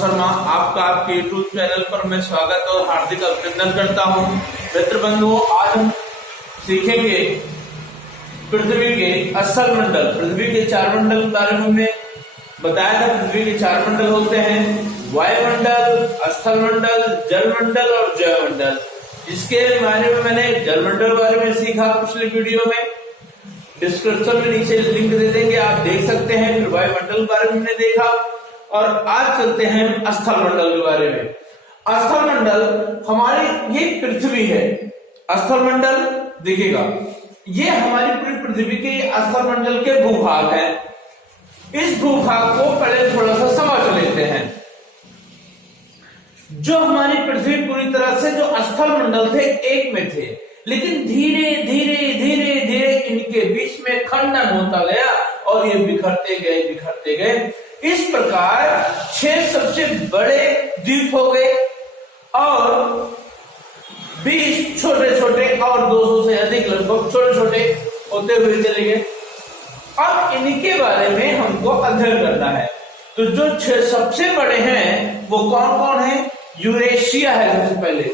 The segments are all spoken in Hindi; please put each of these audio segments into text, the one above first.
शर्मा आपका आपके यूट्यूब चैनल पर मैं स्वागत और हार्दिक अभिनंदन करता हूं। मित्र बंधुओं, आज हम सीखेंगे पृथ्वी के असल मंडल। पृथ्वी के 4 मंडल के बारे में हमने बताया था। पृथ्वी के 4 मंडल होते हैं: वायुमंडल, स्थल मंडल, जल मंडल और जैव मंडल। इसके बारे में मैंने जल मंडल बारे में सीखा पिछले वीडियो में, डिस्क्रिप्शन में नीचे लिंक दे देंगे, आप देख सकते हैं। फिर वायुमंडल के बारे में हमने देखा और आज चलते हैं स्थल मंडल के बारे में। स्थल मंडल हमारी ये पृथ्वी है। स्थल मंडल देखिएगा, ये हमारी पूरी पृथ्वी के स्थल मंडल के भूभाग है। इस भूभाग को पहले थोड़ा सा समझ लेते हैं। जो हमारी पृथ्वी पूरी तरह से जो स्थल मंडल थे एक में थे, लेकिन धीरे धीरे धीरे धीरे इनके बीच में खंडन होता गया और ये बिखरते गए। इस प्रकार 6 सबसे बड़े द्वीप हो गए और 20 छोटे छोटे और 200 से अधिक लगभग छोटे छोटे होते हुए चले गए। अब इनके बारे में हमको अध्ययन करना है। तो जो 6 सबसे बड़े हैं वो कौन कौन है? यूरेशिया है सबसे पहले।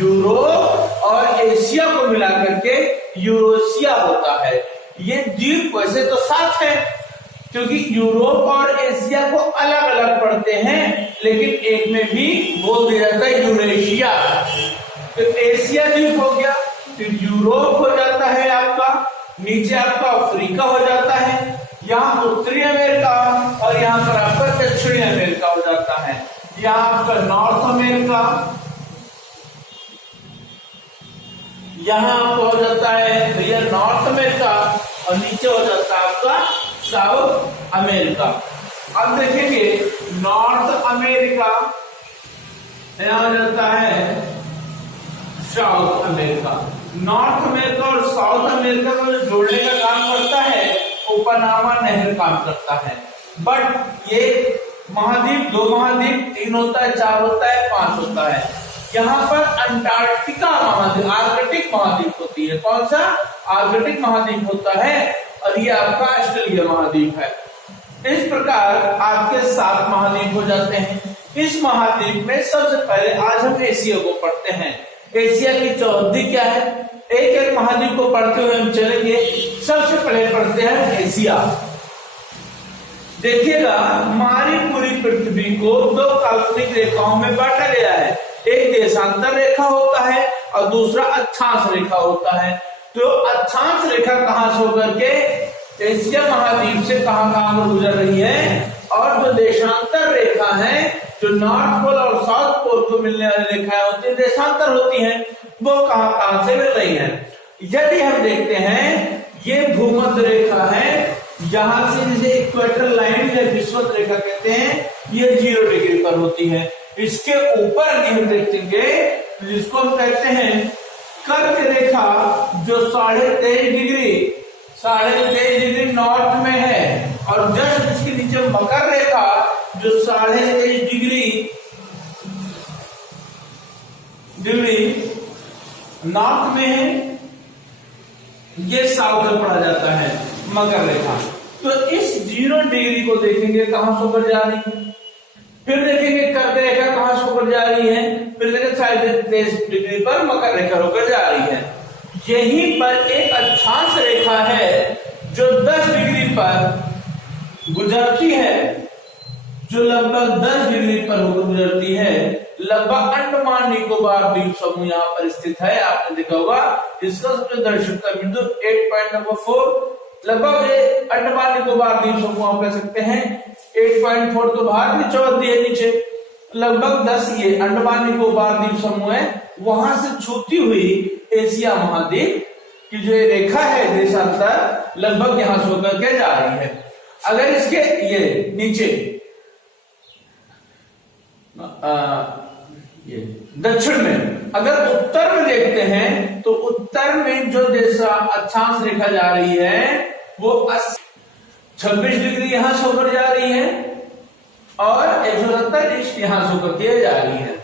यूरोप और एशिया को मिलाकर के यूरोशिया होता है। ये द्वीप वैसे तो 7 है, क्योंकि यूरोप और एशिया को अलग अलग पढ़ते हैं, लेकिन एक में भी बोल दिया जाता है यूरेशिया। तो एशिया द्वीप हो गया, फिर यूरोप हो जाता है आपका, नीचे आपका अफ्रीका हो जाता है, यहाँ उत्तरी अमेरिका और यहाँ पर आपका दक्षिणी अमेरिका हो जाता है। यहाँ आपका नॉर्थ अमेरिका, यहाँ आपको हो जाता है भैया नॉर्थ अमेरिका और नीचे हो जाता है आपका साउथ अमेरिका। अब देखेंगे नॉर्थ अमेरिका, यहाँ हो जाता है साउथ अमेरिका। नॉर्थ अमेरिका और साउथ अमेरिका को जो जोड़ने का काम करता है वो पनामा नहर काम करता है। बट ये महाद्वीप 2 महाद्वीप 3 होता है, 4 होता है, 5 होता है। यहाँ पर अंटार्कटिका महाद्वीप, आर्कटिक महाद्वीप होती है। कौन सा? आर्कटिक महाद्वीप होता है और ये आपका ऑस्ट्रेलिया महाद्वीप है। इस प्रकार आपके 7 महाद्वीप हो जाते हैं। इस महाद्वीप में सबसे पहले आज हम एशिया को पढ़ते हैं। एशिया की चौहद्दी क्या है? एक एक महाद्वीप को पढ़ते हुए हम चलेंगे। सबसे पहले पढ़ते हैं एशिया। देखिएगा, हमारी पूरी पृथ्वी को 2 काल्पनिक रेखाओं में बांटा गया है। एक देशांतर रेखा होता है और दूसरा अक्षांश रेखा होता है। तो अक्षांश रेखा कहां से होकर के एशिया महाद्वीप से कहां पर गुजर रही है, और जो देशांतर रेखा है, जो नॉर्थ पोल और साउथ पोल को मिलने वाली रेखाएं होती है, देशांतर होती हैं, वो कहां से मिल रही हैं। यदि हम देखते हैं, ये भूमध्य रेखा है, यहां से जिसे इक्वेटर लाइन या विषुवत रेखा कहते हैं, ये 0 डिग्री पर होती है। इसके ऊपर हम देखेंगे जिसको हम कहते हैं कर्क रेखा, जो 23.5 डिग्री नॉर्थ में है, और जस्ट इसके नीचे मकर रेखा जो 23.5 डिग्री नॉर्थ में है, ये साउथ में पढ़ा जाता है मकर रेखा। तो इस 0 डिग्री को देखेंगे कहां से होकर जा रही है, फिर देखेंगे कर्क रेखा कहां से होकर जा रही है, फिर देखेंगे 23 डिग्री पर मकर रेखा होकर जा रही है। यहीं पर एक अक्षांश रेखा है जो 10 डिग्री पर गुजरती है, जो लगभग 10 डिग्री पर होकर गुजरती है। लगभग अंडमान निकोबार द्वीप समूह यहाँ पर स्थित है। आपने देखा होगा इसका सबसे दर्शकता बिंदु 8.4, लगभग अंडमान निकोबार द्वीप समूह आप कह सकते हैं। 8.4 तो भारत की चौहद्दी है, नीचे लगभग 10 ये अंडमान निकोबार द्वीप समूह है। वहां से छूती हुई एशिया महाद्वीप की जो रेखा है देशांतर, लगभग यहां से होकर के जा रही है। अगर इसके ये नीचे ये दक्षिण में, अगर उत्तर में देखते हैं तो उत्तर में जो अक्षांश रेखा जा रही है वो 26 डिग्री यहां से होकर जा रही है और 170 ईस्ट यहां से होकर के जा रही है।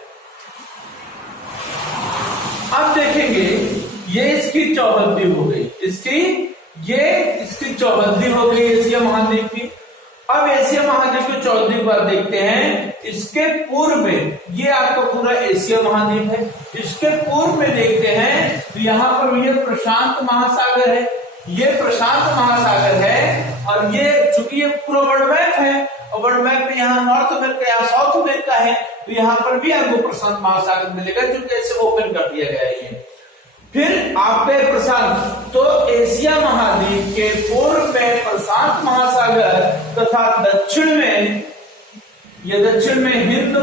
अब देखेंगे ये इसकी चौहद्दी हो गई, इसकी चौहद्दी हो गई एशिया महाद्वीप की। अब एशिया महाद्वीप के चौद्वीप पर देखते हैं। इसके पूर्व में ये आपका पूरा एशिया महाद्वीप है। इसके पूर्व में देखते हैं तो यहाँ पर ये प्रशांत महासागर है, ये प्रशांत महासागर है। और ये चूंकि ये पूरा वर्ल्ड मैप है और वर्ल्ड मैप में यहाँ नॉर्थ अमेरिका, यहाँ साउथ अमेरिका है, तो यहाँ पर भी आपको प्रशांत महासागर मिलेगा जो कैसे ओपन कर दिया गया है। फिर आपके प्रशांत, तो एशिया महाद्वीप के पूर्व में प्रशांत महासागर तथा दक्षिण में, ये दक्षिण में हिंद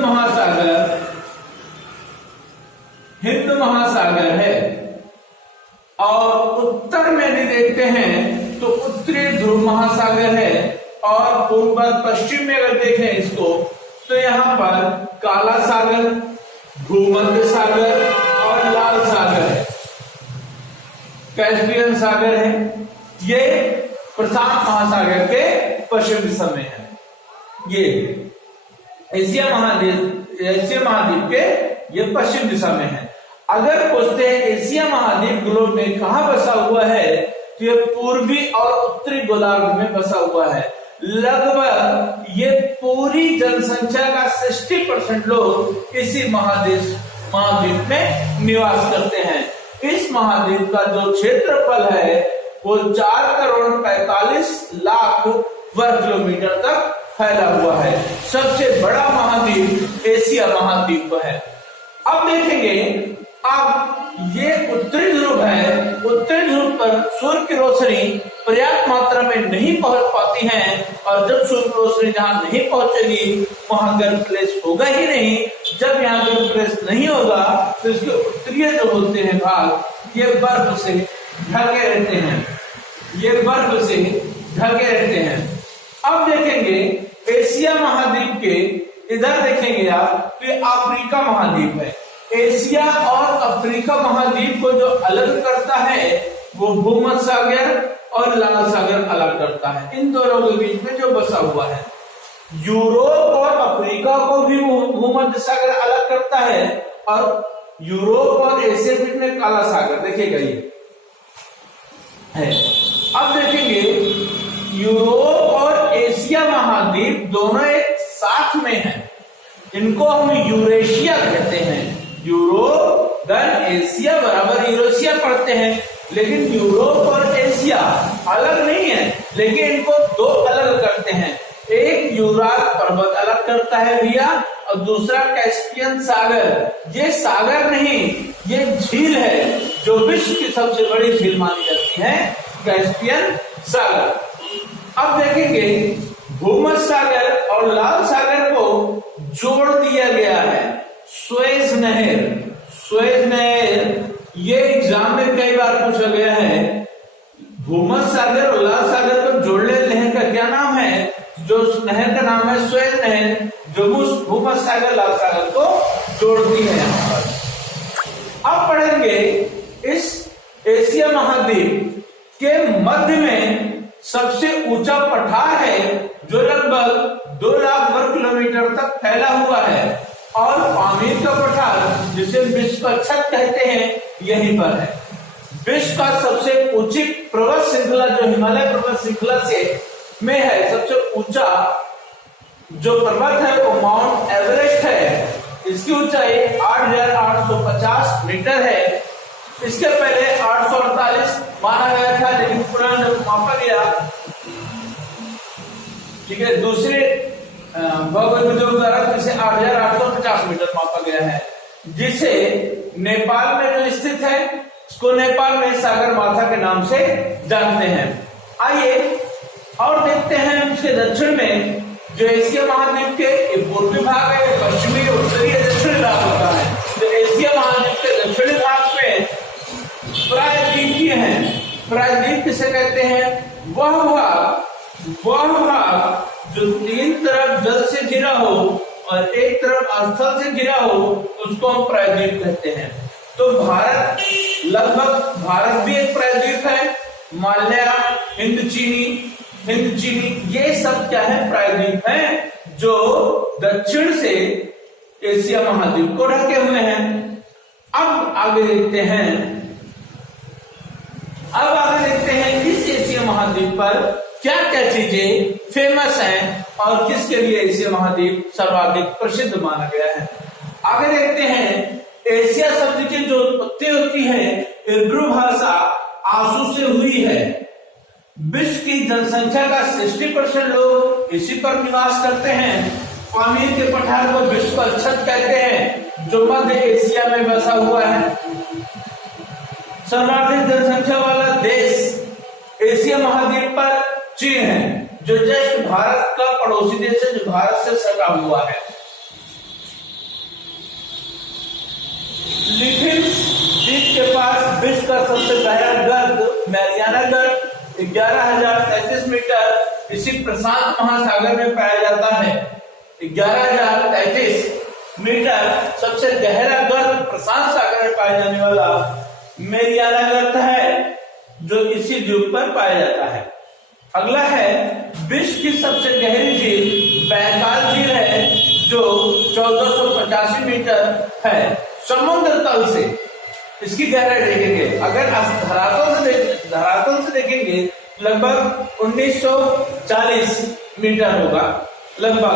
महासागर है। और उत्तर में भी देखते हैं तो उत्तरी ध्रुव महासागर है। और पूर्व पश्चिम में अगर देखें इसको तो यहाँ पर काला सागर, भूमध्य सागर और लाल सागर है, कैस्पियन सागर है। ये प्रशांत महासागर के पश्चिम दिशा में है। ये एशिया महाद्वीप के ये पश्चिम दिशा में है। अगर पूछते हैं एशिया महाद्वीप ग्लोब में कहां बसा हुआ है, तो ये पूर्वी और उत्तरी गोलार्ध में बसा हुआ है। लगभग ये पूरी जनसंख्या का 60% लोग इसी महाद्वीप में निवास करते हैं। इस महाद्वीप का जो क्षेत्रफल है वो 4,45,00,000 वर्ग किलोमीटर तक फैला हुआ है। सबसे बड़ा महाद्वीप एशिया महाद्वीप है। अब देखेंगे, अब ये उत्तरी ध्रुव है, उत्तरी ध्रुव पर सूर्य की रोशनी पर्याप्त मात्रा में नहीं पहुंच पाती है। और जब सूर्य की रोशनी जहां नहीं पहुंचेगी वहां गर्म प्लेस होगा ही नहीं। जब यहाँ गर्म प्लेस नहीं होगा तो इसके उत्तरीय जो होते हैं भाग, ये बर्फ से ढके रहते हैं, ये बर्फ से ढके रहते हैं। अब देखेंगे एशिया महाद्वीप के इधर देखेंगे आप तो ये अफ्रीका महाद्वीप है। एशिया और अफ्रीका महाद्वीप को जो अलग करता है वो भूमध्य सागर और लाल सागर अलग करता है। इन दोनों के बीच में जो बसा हुआ है, यूरोप और अफ्रीका को भी भूमध्य सागर अलग करता है। और यूरोप और एशिया के बीच में काला सागर देखिएगा ये है। अब देखेंगे यूरोप और एशिया महाद्वीप दोनों एक साथ में हैं। इनको हम यूरेशिया कहते हैं। यूरोप धन एशिया बराबर यूरेशिया पढ़ते हैं, लेकिन यूरोप और एशिया अलग नहीं है, लेकिन इनको दो अलग करते हैं। एक यूराल पर्वत अलग करता है भैया, और दूसरा कैस्पियन सागर। ये सागर नहीं, ये झील है जो विश्व की सबसे बड़ी झील मानी जाती है, कैस्पियन सागर। अब देखेंगे भूमध्य सागर और लाल सागर को जोड़ दिया गया है सुएज नहर। सुएज नहर ये एग्जाम में कई बार पूछा गया है। भूमध्य सागर और लाल सागर को जोड़ने नहर का क्या नाम है? जो नहर का नाम है सुएज नहर, जो भूमध्य सागर लाल सागर को जोड़ती है। यहाँ पर अब पढ़ेंगे इस एशिया महाद्वीप के मध्य में सबसे ऊंचा पठार है जो लगभग 2 लाख वर्ग किलोमीटर तक फैला हुआ है। और पामीर का पठार जिसे विश्व का छत कहते हैं यहीं पर है। विश्व का सबसे ऊंची पर्वत श्रृंखला जो हिमालय पर्वत श्रृंखला से में है, सबसे ऊंचा जो पर्वत है वो माउंट एवरेस्ट है। इसकी ऊंचाई 8,850 मीटर है। इसके पहले 848 माना गया था, लेकिन पुराना मापा गया, ठीक है, दूसरे भौगोलिक द्वारा इसे 8,850 मीटर मापा गया है, जिसे नेपाल में जो स्थित है इसको नेपाल में सागर माथा के नाम से जानते हैं। आइए और देखते हैं उसके दक्षिण में जो एशिया महाद्वीप के पूर्वी भाग है, पश्चिमी उत्तरी दक्षिणी भाग होता है। तो एशिया महाद्वीप के दक्षिणी भाग में प्रायद्वीपीय है। प्रायद्वीप किसे कहते हैं? वह भाग जो तीन तरफ जल से घिरा हो और एक तरफ स्थल से घिरा हो उसको हम प्रायद्वीप कहते हैं। तो भारत भी एक प्रायद्वीप है। मालया, हिंद चीनी ये सब क्या है? प्रायद्वीप है जो दक्षिण से एशिया महाद्वीप को ढके हुए हैं। अब आगे देखते हैं इस एशिया महाद्वीप पर क्या क्या चीजें फेमस हैं और किसके लिए एशिया महाद्वीप सर्वाधिक प्रसिद्ध माना गया है। आगे देखते हैं एशिया शब्द की जो उत्पत्ति होती है इब्रू भाषा आंसू से हुई है। विश्व की जनसंख्या का 60% लोग इसी पर निवास करते हैं। पामीर के पठार को विश्व का छत कहते हैं जो मध्य एशिया में बसा हुआ है। सर्वाधिक जनसंख्या वाला देश एशिया महाद्वीप पर चीन है जो जस्ट भारत का पड़ोसी देश है, जो भारत से सटा हुआ है। लिथिन्स द्वीप के पास विश्व का सबसे गहरा गर्त मैरियाना गर्त 11,033 मीटर इसी प्रशांत महासागर में पाया जाता है। 11,033 मीटर सबसे गहरा गर्त प्रशांत सागर में पाया जाने वाला मैरियाना गर्त है जो इसी द्वीप पर पाया जाता है। अगला है विश्व की सबसे गहरी झील बैकाल झील है जो 1485 मीटर है। समुद्र तल से इसकी गहराई देखेंगे, अगर धरातल से देखेंगे लगभग 1940 मीटर होगा लगभग,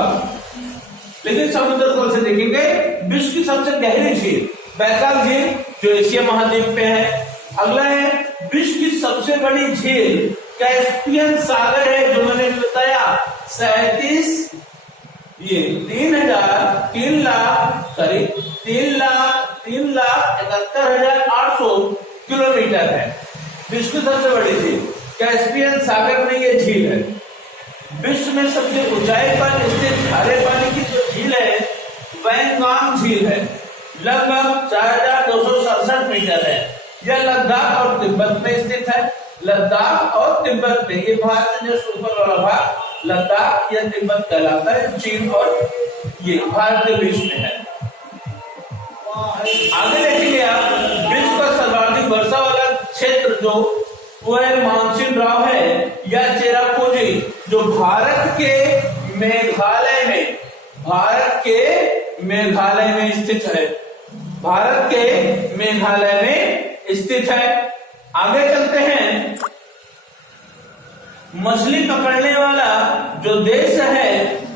लेकिन समुद्र तल से देखेंगे विश्व की सबसे गहरी झील बैकाल झील जो एशिया महाद्वीप में है। अगला है विश्व की सबसे बड़ी झील कैस्पियन सागर है जो मैंने बताया 3,71,800 किलोमीटर है। विश्व की सबसे बड़ी झील कैस्पियन सागर में ये झील है। विश्व में सबसे ऊंचाई पर स्थित खारे पानी की जो झील है वैंगांग झील है, लगभग 4,267 मीटर है। यह लद्दाख और तिब्बत में स्थित है। लद्दाख और तिब्बत में, ये भारत से जो ऊपर वाला भाग लद्दाख या तिब्बत कहलाता है, चीन और ये भारत के बीच में है। आगे देखेंगे आप विश्व का सर्वाधिक वर्षा वाला क्षेत्र जो वो है मानसून राव है या चेरापूंजी जो भारत के मेघालय में स्थित है। भारत के मेघालय में स्थित है। आगे चलते हैं, मछली पकड़ने वाला जो देश है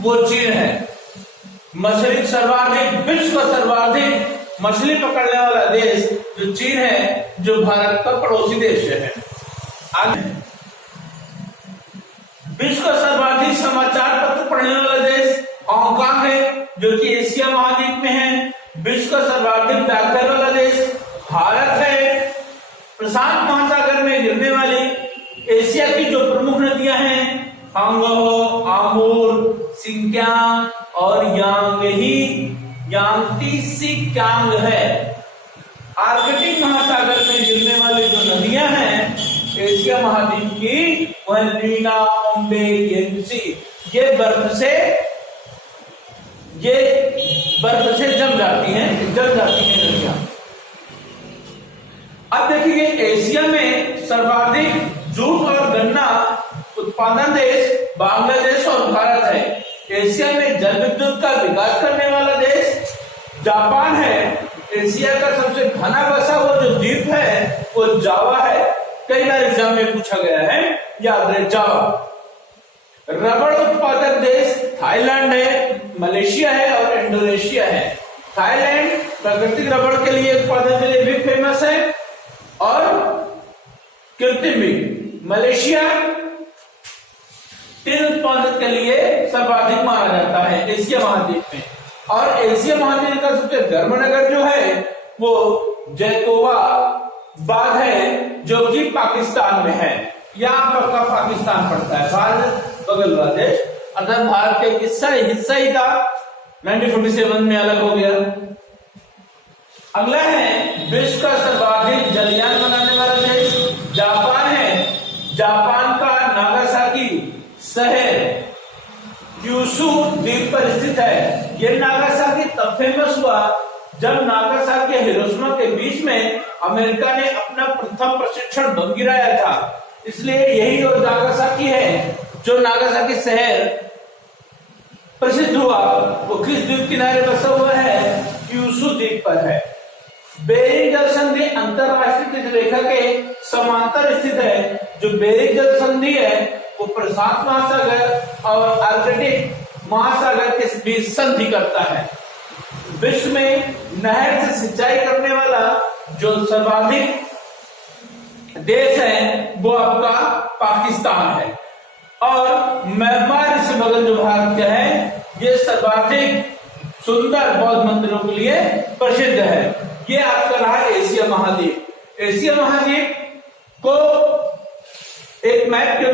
वो चीन है। विश्व का सर्वाधिक मछली पकड़ने वाला देश जो चीन है जो भारत का पड़ोसी देश है। आगे विश्व का सर्वाधिक समाचार पत्र पढ़ने वाला देश हांगकांग है जो कि एशिया महाद्वीप में है। विश्व का सर्वाधिक डाकघर वाला देश भारत है। प्रशांत महासागर में गिरने वाली एशिया की जो प्रमुख नदियां हैं हांगहो, आमूर, सिंकियांग और यांगत्से है। आर्कटिक महासागर में गिरने वाली जो नदियां हैं एशिया महाद्वीप की वह लीना, ओम्बे, येंगसी, ये बर्फ से जम जाती हैं नदियां। अब देखिए एशिया में सर्वाधिक जूट और गन्ना उत्पादन देश बांग्लादेश और भारत है। एशिया में जल विद्युत का विकास करने वाला देश जापान है। एशिया का सबसे घना बसा हुआ जो द्वीप है वो जावा है। कई बार एग्जाम में पूछा गया है, याद रहे जावा। रबड़ उत्पादक देश थाईलैंड है, मलेशिया है और इंडोनेशिया है। थाईलैंड प्राकृतिक रबड़ के लिए उत्पादन के लिए भी फेमस है और कृत्रिम भी। मलेशिया टिन उत्पादन के लिए सर्वाधिक माना जाता है एशिया महाद्वीप में। और एशिया महाद्वीप का सबसे गर्म नगर जो है वो जैकोबाद है जो कि पाकिस्तान में है। यहाँ पर पाकिस्तान पड़ता है, भारत बगल वाला देश, अर्थात भारत का हिस्सा ही था। 1947 में अलग हो गया। अगला है विश्व का सर्वाधिक जलयान बनाने वाला देश जापान है। जापान का नागासाकी शहर क्यूशू द्वीप पर स्थित है। यह नागासाकी तब फेमस हुआ जब नागासाकी और हिरोशिमा के बीच में अमेरिका ने अपना प्रथम प्रशिक्षण बम गिराया था। इसलिए यही और नागासाकी है जो नागासाकी शहर प्रसिद्ध हुआ। वो किस द्वीप किनारे बसा हुआ है? क्यूशू द्वीप पर है। बेरिंग जल संधि अंतरराष्ट्रीय रेखा के समांतर स्थित है। जो बेरिंग जल संधि है वो प्रशांत महासागर और आर्कटिक महासागर के बीच संधि करता है। विश्व में नहर से सिंचाई करने वाला जो सर्वाधिक देश है वो आपका पाकिस्तान है, और म्यांमार से बगल जो भारत का है ये सर्वाधिक सुंदर बौद्ध मंदिरों के लिए प्रसिद्ध है। ये आपका रहा एशिया महाद्वीप। एशिया महाद्वीप को एक मैप के